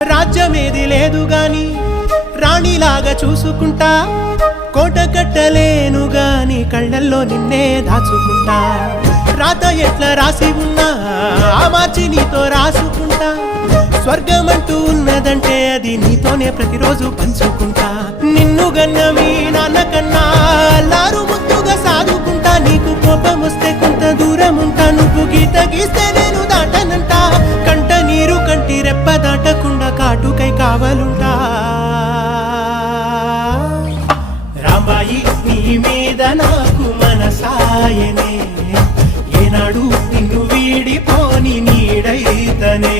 రాజ్యమేది లేదు గాని రాణిలాగా చూసుకుంటా, కోట కట్టలేను గాని కళ్ళల్లో నిన్నే దాచుకుంటా. రాత ఎట్లా రాసి ఉన్నా ఆ మార్చి నీతో రాసుకుంటా. స్వర్గమంటూ ఉన్నదంటే అది నీతోనే ప్రతిరోజు పంచుకుంటా. నిన్ను గన్న మీ నాన్న కన్నా లారు ముద్దుగా సాదుకుంటా. నీకు కోపం వస్తే కొంత దూరం ఉంటా, నువ్వు గీత గీస్తే నేను దాటనంట. కంట నీరు కంటి రెప్ప దాటకుండా కాటుకై కావలుంటా. రాంబాయి నీ మీద నాకు మనసాయనే, ఏనాడు నిన్ను వీడిపోని నీడైతనే.